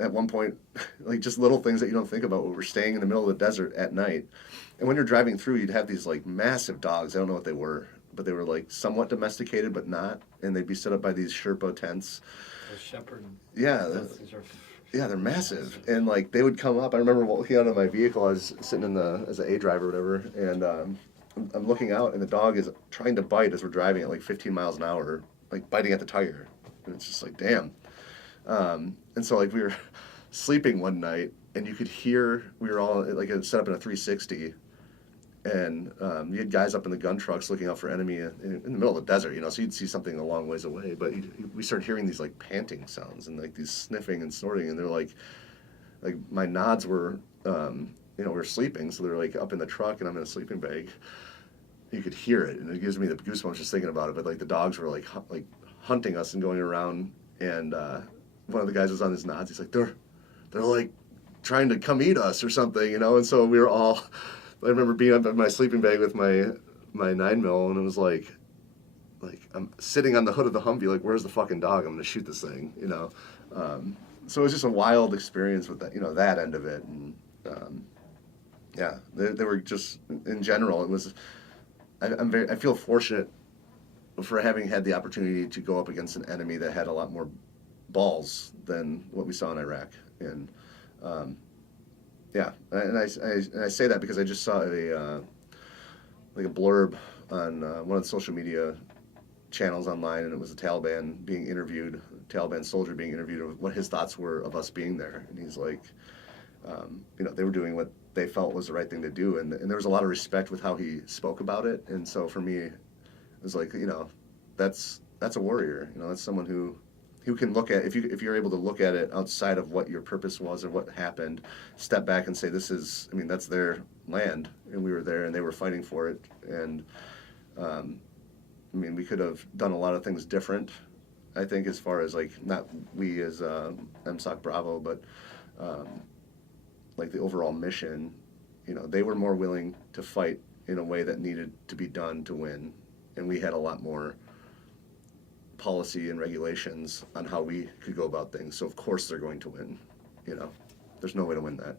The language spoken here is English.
at one point, like just little things that you don't think about. We were staying in the middle of the desert at night, and when you're driving through, you'd have these like massive dogs. I don't know what they were, but they were like somewhat domesticated, but not. And they'd be set up by these Sherpa tents. The shepherd. Yeah, These are yeah, they're massive, and like they would come up. I remember walking out of my vehicle. I was sitting in the as an A driver or whatever, and I'm looking out, and the dog is trying to bite as we're driving at like 15 miles an hour, like biting at the tire, and it's just like damn. And so like we were sleeping one night, and you could hear we were all like set up in a 360, and you had guys up in the gun trucks looking out for enemy in the middle of the desert, you know, so you'd see something a long ways away, but we started hearing these like panting sounds and like these sniffing and snorting, and they're like my nods were, you know, we were sleeping, so they're like up in the truck, and I'm in a sleeping bag. You could hear it, and it gives me the goosebumps just thinking about it. But like the dogs were like hunting us and going around, and one of the guys was on his nods. He's like, they're like trying to come eat us or something, you know. And so we were all. I remember being up in my sleeping bag with my 9mm, and it was like I'm sitting on the hood of the Humvee, like, where's the fucking dog? I'm gonna shoot this thing, you know. So it was just a wild experience with that, you know, that end of it, and yeah, they were just in general. It was I feel fortunate for having had the opportunity to go up against an enemy that had a lot more balls than what we saw in Iraq, and um, yeah, and I say that because I just saw a like a blurb on one of the social media channels online, and it was a Taliban soldier being interviewed of what his thoughts were of us being there, and he's like, you know, they were doing what they felt was the right thing to do, and there was a lot of respect with how he spoke about it, and so for me, it was like, you know, that's a warrior, you know, that's someone who can look at, if you're able to look at it outside of what your purpose was or what happened, step back and say, this is, I mean, that's their land, and we were there, and they were fighting for it, and I mean, we could have done a lot of things different, I think, as far as like, not we as MSOC Bravo, but like the overall mission, you know, they were more willing to fight in a way that needed to be done to win, and we had a lot more policy and regulations on how we could go about things. So of course they're going to win. You know, there's no way to win that.